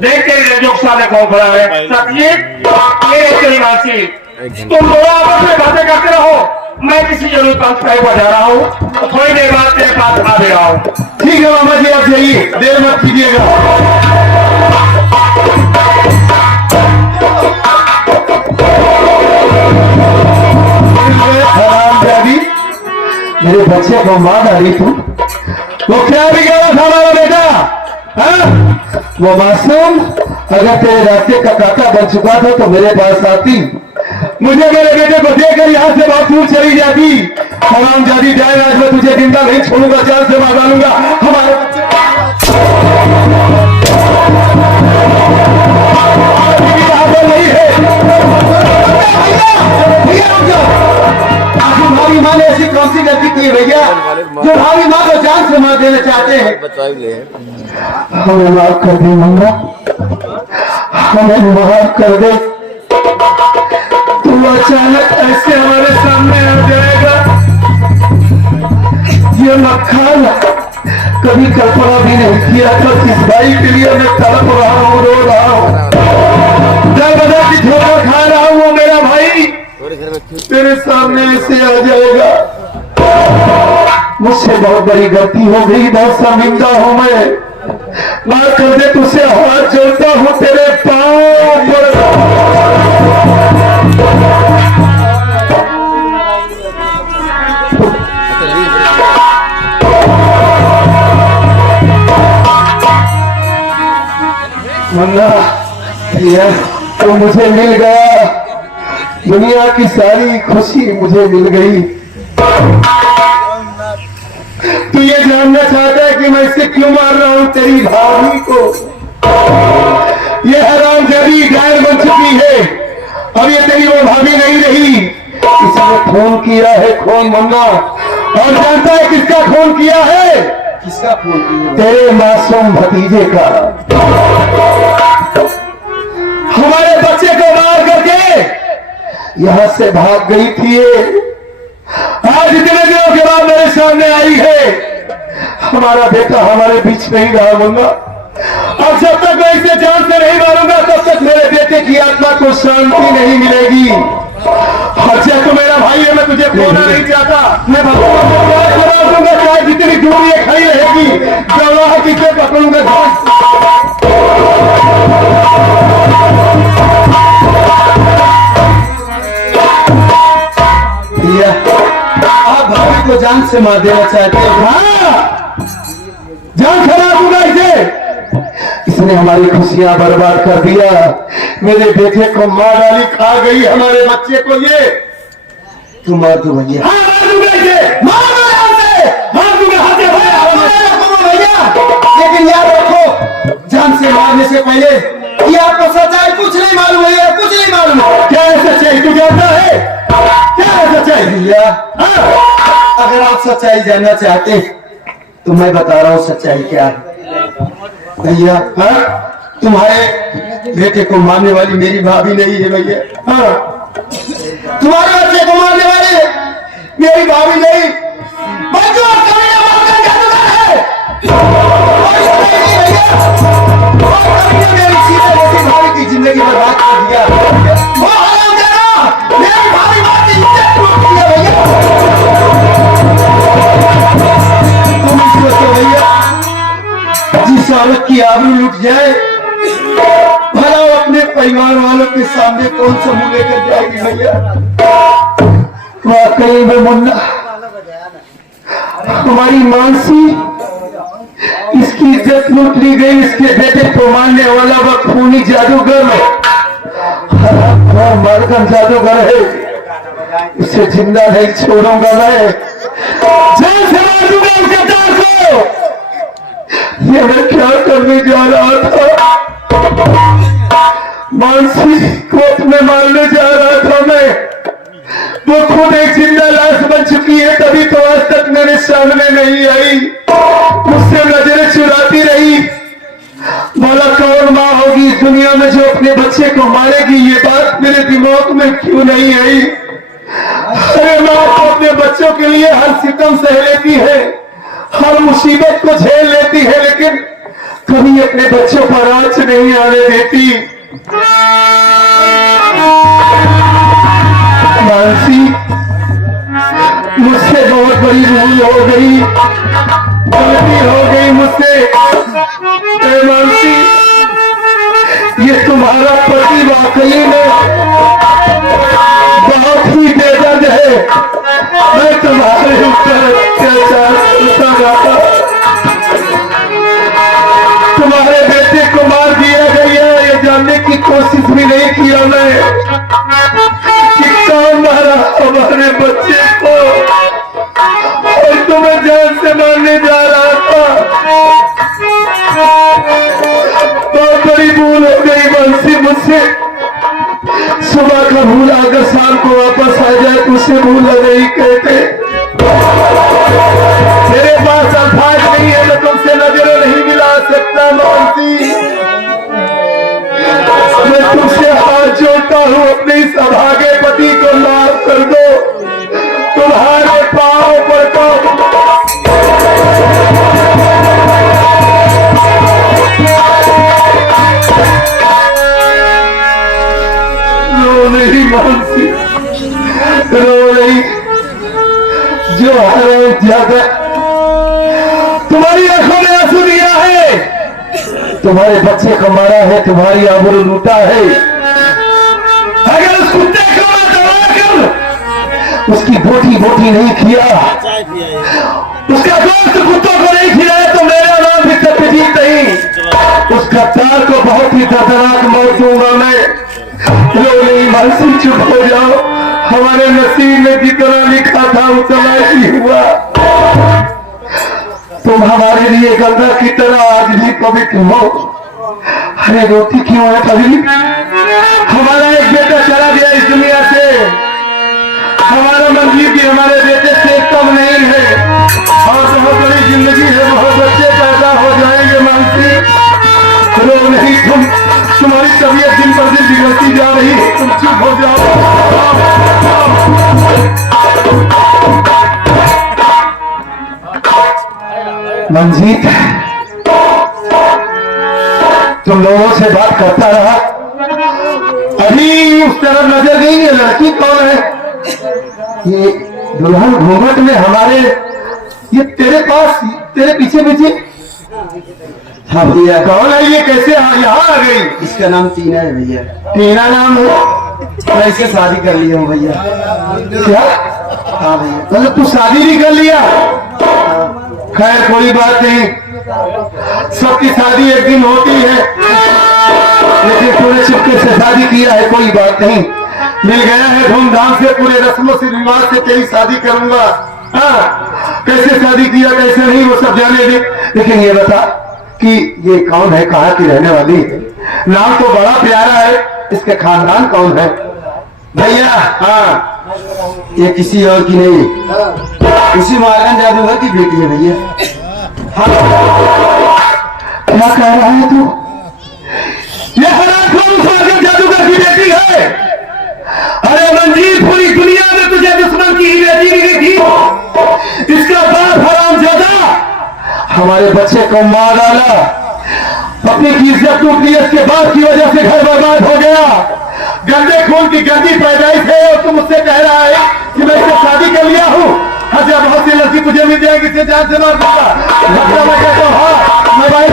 देख के रेडियो साले कौन खड़ा है मासी, तुम दोनों आपस में बातें करते रहो, मैं किसी जरूरत कहीं पर जा रहा हूँ, तो थोड़ी देर बाद तेरे पास आ दे रहा हूँ। ठीक है मामा जी, आप जाइए, देर मत कीजिएगा। मेरे बच्चे को मार डाली तू, वो क्या बिगड़ा था हमारा बेटा? हाँ? वो मासूम अगर तेरे रास्ते का काका बन चुका था तो मेरे पास आती, मुझे मेरे बेटे को देखकर यहाँ से बहुत दूर चली जाती। हराम जादी जाए, आज मैं तुझे जिंदा नहीं छोड़ूंगा, जान से मार डालूंगा। हमारे बच्चे नहीं है। भारी माँ ने ऐसी कौन सी गलती की है भैया जो भारी माँ को जान से मार देना चाहते हैं? हमें माफ कर दे मंगा, हमें माफ कर दे। तू अचानक ऐसे हमारे सामने आ जाएगा, ये मक्खन कभी कल्पना भी नहीं किया था। जिस भाई के लिए मैं तड़प रहा हूँ, रो रहा हूँ, दर बदर की ठोकर खा रहा हूँ, वो मेरा भाई तेरे सामने ऐसे आ जाएगा। मुझसे बहुत बड़ी गलती हो गई, बहुत शर्मिंदा हूँ मैं। माफ कर दे, तुझसे हाथ जोड़ता हूँ तेरे पाँव पर। मुन्ना भैया, तो मुझे मिल गया, दुनिया की सारी खुशी मुझे मिल गई। तू ये जानना चाहता है कि मैं इसे क्यों मार रहा हूं तेरी भाभी को? ये हरामजादी गैर बन चुकी है, अब ये तेरी वो भाभी नहीं रही। इसने खून किया है, खून मुन्ना, और जानता है किसका खून किया है? किसका खून किया? तेरे मासूम भतीजे का। हमारे बच्चे को मार करके यहां से भाग गई थी, आज इतने दिनों के बाद मेरे सामने आई है। हमारा बेटा हमारे बीच में ही रहा मुन्ना, अब जब तक मैं इसे जान से नहीं मारूंगा तब तक मेरे बेटे की आत्मा को शांति नहीं मिलेगी। अच्छा, तो मेरा भाई है, मैं तुझे खोना नहीं चाहता। मैं दूंगा, चाहे जितनी दूर ये खड़ी रहेगी, गवाह किसे पकड़ूंगा। आप भाभी को जान से मार देना चाहते हो? हाँ, जान खराब होगा इसे। इसने हमारी खुशियां बर्बाद कर दिया, मेरे बेटे को मार डाली, खा गई हमारे बच्चे को। ये तू मार दो भैया। हाँ, मार दूंगा इसे, मार दो मार दूंगा भैया। लेकिन याद रखो, जान से मारने से पहले ये आपको सच्चाई कुछ नहीं मालूम है, कुछ नहीं मालूम। क्या है सच्चाई, तू जानता है? क्या है सच्चाई भैया? अगर आप सच्चाई जानना चाहते तो मैं बता रहा हूँ सच्चाई क्या है भैया। तुम्हारे बेटे को मारने वाली मेरी भाभी नहीं है भैया। तुम्हारे बच्चे को मारने वाली मेरी भाभी नहीं, बच्चों मेरी सीधे बेटी भाभी की जिंदगी बर्बाद कर दिया। मेरी भाभी की इज्जत लूट दिया भैया। तुम सोचो भैया, जिस औरत की आबरू लुट जाए, भला वो अपने परिवार वालों के सामने कौन सा मुंह लेकर जाएगी भैया? वाकई में मुन्ना, हमारी मानसी, इसकी इज्जत लूट ली गई। इसके बेटे को मारने वाला वह खूनी जादूगर है, मरकम जादूगर है। इसे जिंदा नहीं छोड़ूंगा मैं, जान से मार दूंगा उसके दांत को। ये मैं क्या करने जा रहा था? मानसी को अपने मारने जा रहा था मैं। वो खुद एक जिंदा लाश बन चुकी है, तभी तो आज तक मेरे सामने नहीं आई, मुझसे नजरें चुराती रही। बोला कौन माँ होगी इस दुनिया में जो अपने बच्चे को मारेगी? ये बात मेरे दिमाग में क्यों नहीं आई? अरे माँ तो अपने बच्चों के लिए हर सितम सह लेती है, हर मुसीबत को झेल लेती है, लेकिन कभी अपने बच्चों पर आंच नहीं आने देती। मानसी, मुझसे बहुत बड़ी भूल हो गई, गलती हो गई मुझसे। ए मानसी, ये तुम्हारा पति वाकई में बहुत ही बेदर्द है। मैं तुम्हारे ऊपर अत्याचार करता रहा, तुम्हारे बेटे को मार दिया गया, ये जानने की कोशिश भी नहीं किया मैं कि कौन मारा हमारे बच्चे को, और तुम्हें जान से मारने जा रहा था। बहुत बड़ी भूल हो गई बंसी मुझसे। सुबह का भूल अगर शाम को वापस आ जाए तो उसे भूल नहीं कहते। मेरे पास अल्फाज नहीं है, मैं तुमसे नजरें नहीं मिला सकता मानसी। मैं तुमसे हाथ जोड़ता हूँ, अपने इस अभागे पति को माफ कर दो, तुम्हारे पाँव पड़ता हूँ। रो नहीं मानसी, रो नहीं। जो है ज्यादा तुम्हारी आंखों में आंसू दिया है, तुम्हारे बच्चे को मारा है, तुम्हारी आबरू लूटा है। अगर उस कुत्ते को दबाकर उसकी बोटी बोटी नहीं किया, उसका दोस्त कुत्तों को नहीं खिलाया तो मेरा नाम भी सत्यजीत नहीं। उस गद्दार को बहुत ही दर्दनाक मौत दूंगा मैं। रो नहीं मानसी, चुप हो जाओ। हमारे नसीब में जितना लिखा था उतना ही हुआ। तुम हमारे लिए गंगा की तरह आज भी पवित्र हो। अरे रोती क्यों है कभी? हमारा एक बेटा चला गया इस दुनिया से, हमारा मंजीत भी हमारे बेटे से कम नहीं है, और बहुत बड़ी जिंदगी है, बहुत बच्चे पैदा हो जाएंगे। मानसी, रो नहीं तुम, तुम्हारी तबीयत दिन पर दिन बिगड़ती जा रही है, तुम चुप हो जाओ। मंजीत, तुम लोगों से बात करता रहा, अभी उस तरफ नजर गई। ये लड़की कौन है? ये दुल्हन घूंघट में हमारे, ये तेरे पास, तेरे पीछे पीछे। हाँ भैया। कौन है ये, कैसे यहाँ आ गई? इसका नाम टीना है भैया। टीना नाम है? मैं इससे शादी कर लिया हूँ भैया। क्या? हाँ भैया। मतलब तू शादी भी कर लिया? खैर कोई बात नहीं, सबकी शादी एक दिन होती है, लेकिन तूने चुपके से शादी किया है, कोई बात नहीं। मिल गया है धूमधाम से, पूरे रस्मों से रिवाज से तेरी शादी करूंगा। हाँ, कैसे शादी किया कैसे नहीं वो सब जाने दे, लेकिन ये बता कि ये कौन है, कहाँ की रहने वाली है? नाम तो बड़ा प्यारा है, इसके खानदान कौन है? भैया हाँ, ये किसी और की नहीं, उसी मार्गन जादूगर की बेटी है भैया। क्या कह रहा है तू? ये हरामखोर उस मार्गन जादूगर की बेटी है? अरे मंजीत, पूरी दुनिया में तुझे दुश्मन की ही बेटी मिली थी। इसका बाप हरामजादा हमारे बच्चे को मार डाला, अपनी की इज्जत टूट ली, इसके बाप की वजह से घर बर्बाद हो गया। गंदे खून की गंदी पैदाइश है, और तुम मुझसे कह रहा है कि मैं इससे शादी कर लिया हूँ। हजार बहुत सी लड़की तुझे मिल जाएगी, इसे जान से मार दूंगा। मतलब मैं कहता हूँ हाँ, मैं भाई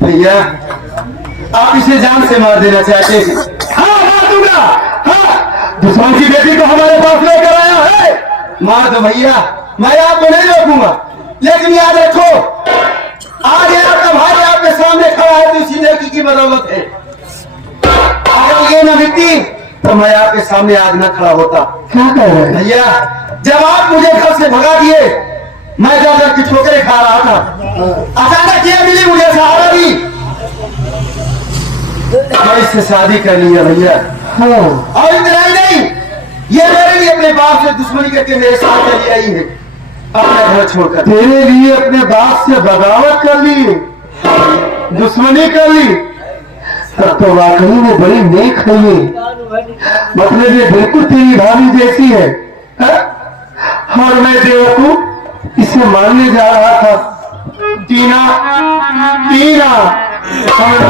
भैया आप इसे जान से मार देना चाहते हैं? हाँ मार दूंगा। हाँ, दुश्मन की बेटी को हमारे पास लेकर आया है, मार दो भैया, मैं आपको नहीं रोकूंगा, लेकिन याद रखो आज आपका भाई आपके सामने खड़ा है तो इसी लड़की की बदौलत है। अगर ये न मिलती तो मैं आपके सामने आज न खड़ा होता। क्या कह रहे हैं? भैया जब आप मुझे घर से भगा दिए, मैं जाकर की ठोकरें खा रहा था, अचानक ये मिली मुझे सहारा दी, मैं इससे शादी कर लिया भैया। हाँ, और इतना ही नहीं, ये मेरे लिए अपने बाप से दुश्मनी करके मेरे साथ चली आई है, अपने घर छोड़कर। तेरे लिए अपने बाप से बगावत कर ली, दुश्मनी कर ली। तो वाकई में बड़ी नेक है ये, मतलब ये बिल्कुल तेरी भाभी जैसी है, हा? और मैं बेवकूफ इसे मानने जा रहा था। टीना, टीना, हमें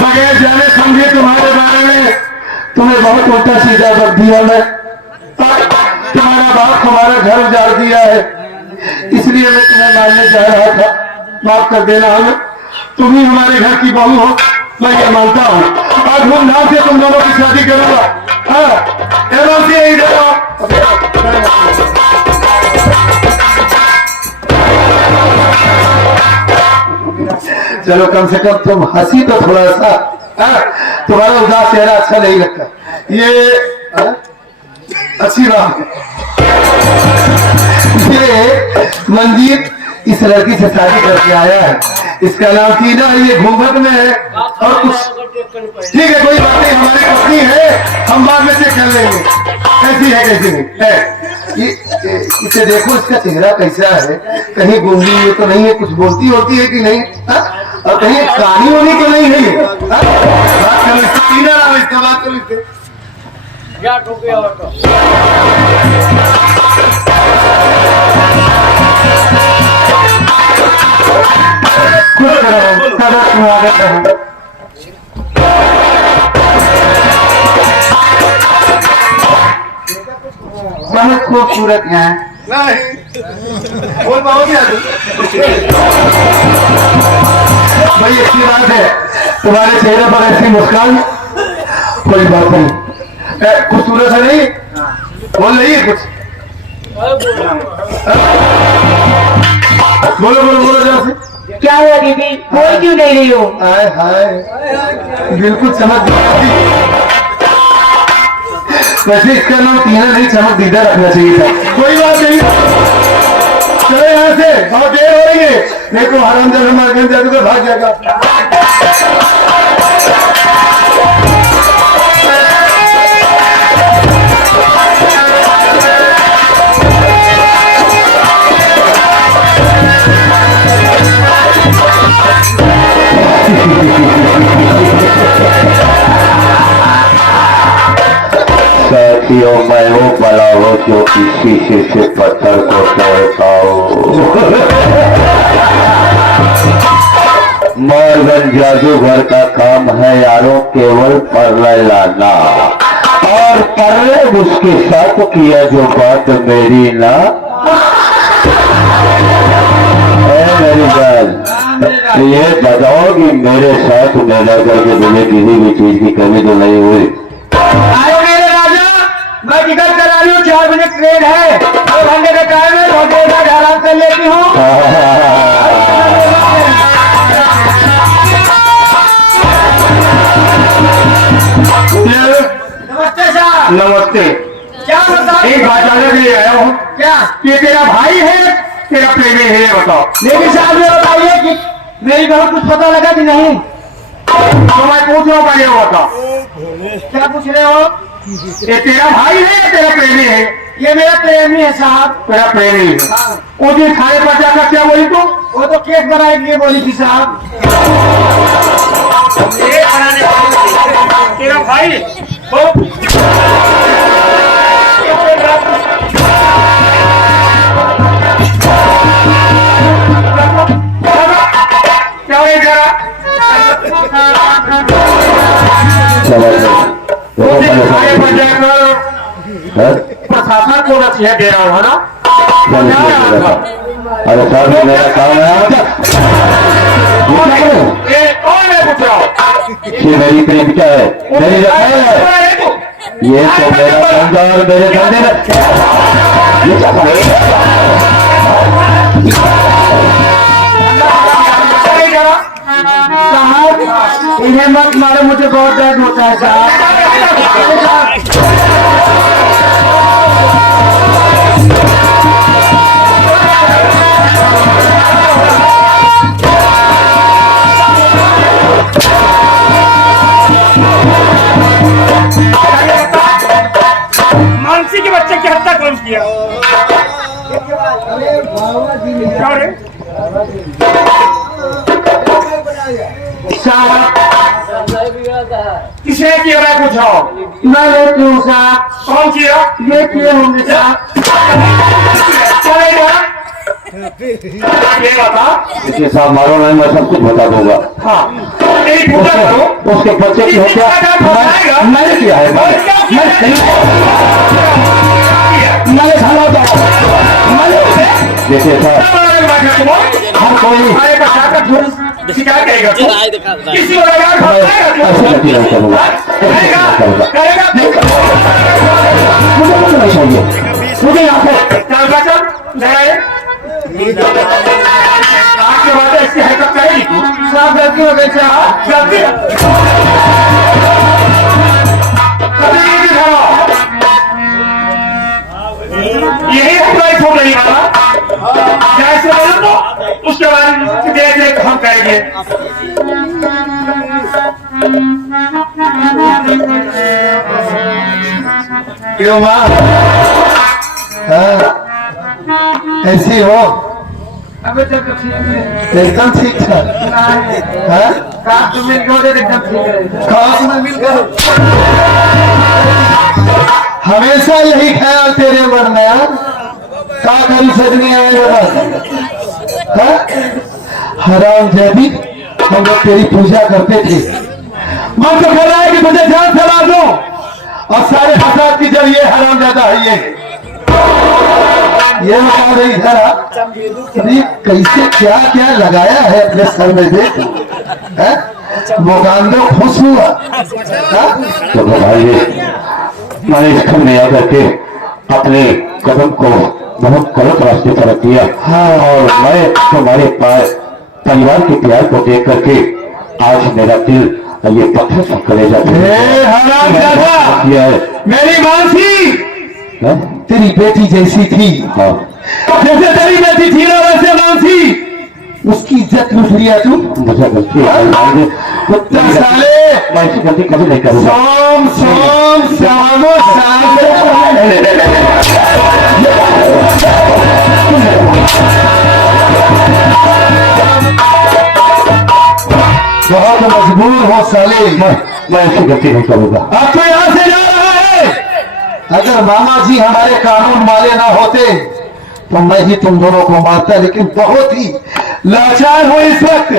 बगैर जाने समझे तुम्हारे बारे में तुम्हें बहुत उल्टा सीधा कर दिया मैं। तुम्हारा बाप हमारा घर उजाड़ दिया है, इसलिए मैं तुम्हें मानने जा रहा था। माफ कर देना हमें, तुम ही हमारे घर की बहू हो, मैं ये मानता हूँ। और धूमधाम से तुम दोनों की शादी करूंगा। चलो कम से कम तुम हंसी तो थोड़ा सा, तुम्हारा उदास चेहरा अच्छा नहीं लगता। ये अच्छी बात है। ये मंजीत इस लड़की से शादी करके आया है, इसका नाम टीना है, ये घूंघट में है और कुछ ठीक है, कोई बात नहीं, हमारी पत्नी है, हम बाद में चेक कर लेंगे कैसी है कैसी नहीं है। इसे देखो, इसका चेहरा कैसा है, कहीं गूंगी ये तो नहीं है, कुछ बोलती होती है कि नहीं, और कहीं कहानी होनी तो नहीं है। बात करो इससे, टीना नाम इसका, बात करो इससे। खुश रहो, सदा स्वागत रहो। बहुत खूबसूरत है। बोल पाओगे भाई, अच्छी बात है तुम्हारे चेहरे पर ऐसी मुस्कान, कोई बात नहीं, खूबसूरत है नहीं, बोल रही है कुछ, बोलो बोलो बोलो जरा से। क्या हुआ दीदी, बोल क्यों नहीं रही हो? हाय हाय, बिल्कुल चमक दीदा। वैसे इसका नाम टीना नहीं, चमक दीदा रखना चाहिए था। कोई बात नहीं, चलो यहाँ से, बहुत देर हो रही है, देखो हराम जब हमारे घर जादूगर भाग जाएगा। साथियों, मैं वो बड़ा हो जो किसी से पत्थर को तोड़ता हूँ। मॉर्गन जादूगर का काम है यारों केवल पर्ले लाना, और पर्ले उसके साथ किया जो बात मेरी ना। मेरी जान, ये बताओ कि मेरे साथ मेरा करके तुम्हें किसी भी चीज की कमी तो नहीं हुई? आयो मेरे राजा, मैं टिकट करा रही हूँ, 4 बजे ट्रेन है, 2 घंटे का टाइम है, बहुत देर बाद आराम कर लेती हूँ। नमस्ते साहब। नमस्ते। क्या बता? एक बात जानने के लिए आया हूँ, क्या? ये तेरा भाई है तेरा प्रेमी है, ये बताओ। लेकिन साहब ये बताइए कि मेरी बहू कुछ पता लगा कि नहीं? तो मैं पूछ रहा हूँ, पहले वो बताओ, क्या पूछ रहे हो? ये तेरा भाई है या तेरा प्रेमी है? ये मेरा प्रेमी है साहब। तेरा प्रेमी है। हाँ। वो दिन थाने पर जाकर क्या बोली तू? वो तो केस बनाने के लिए बोली थी साहब। तेरा भाई क्या है जरा? थाने पर जाकर प्रशासन को नसीहत दे रहा हूँ, है ना? अरे साहब, मेरा काम है। ये कौन है पूछ रहा हूँ? ये मेरी प्रेमिका है, मेरी रखाल है। ये तो मेरा धंधा और मेरे धंधे में ये क्या साहब इन्हें मत मारो, मुझे बहुत दर्द होता है साहब। मानसी के बच्चे की हत्या कौन किया? क्या रे? साहब किसने किया मैं पूछो? मैंने क्यों साहब? कौन किया? ये किए होंगे साहब। चलेगा ये बता। इसके साथ मारो नहीं, मैं सब कुछ बता दूंगा। हाँ नहीं पूछा करो। उसके बच्चे की हत्या मैंने किया है। मैंने खाना था। देखिए सर, हर कोई शिकायत करेगा तू? किसी को लगा ऐसे गति नहीं करूँगा। करेगा मुझे कुछ नहीं चाहिए, मुझे यहाँ पे चल बच्चा आपके बाद इसकी हरकत करेगी तू? साहब गलती हो गई साहब। गलती यही अपना ही छोड़ नहीं वाला जैसे बोलो तो उसके बाद देख देख हम करेंगे। क्यों माँ? हाँ, ऐसी हो? अबे तक तो ठीक है। एकदम ठीक ठाक। हाँ? साहब तुम मिल गए एकदम ठीक है। खास में मिल गए। हमेशा यही ख्याल तेरे मन में यार, का करी सजनी आए हराम जैदी, हम लोग तेरी पूजा करते थे। मन तो कह रहा है कि मुझे जान चला दो और सारे फसाद की जब ये हराम ज्यादा है ये बता रही जरा, अरे कैसे क्या क्या लगाया है अपने सर में देख, मोगांदो खुश हुआ। तो भाई मैंने इस घर में आकर के अपने कदम को बहुत गलत रास्ते पर रख दिया। हाँ। और मैं तुम्हारे परिवार के प्यार को देख करके आज मेरा दिल ये पत्थर से कलेजा किया है। मेरी मानसी तेरी बेटी जैसी थी। हाँ। जैसे तेरी बेटी थी ना वैसे मानसी उसकी इज्जत लूट लिया तू। मुझे गलती है, साले मैं ऐसी गलती कभी नहीं करूँगा। सोम सोम सामो साम बहुत मजबूर हो साले। मैं ऐसी गलती नहीं करूँगा। अब तो यहाँ से जा रहा है। अगर मामा जी हमारे कानून वाले ना होते तो मैं ही तुम दोनों को मारता, लेकिन बहुत ही लाचार हो इस वक्त।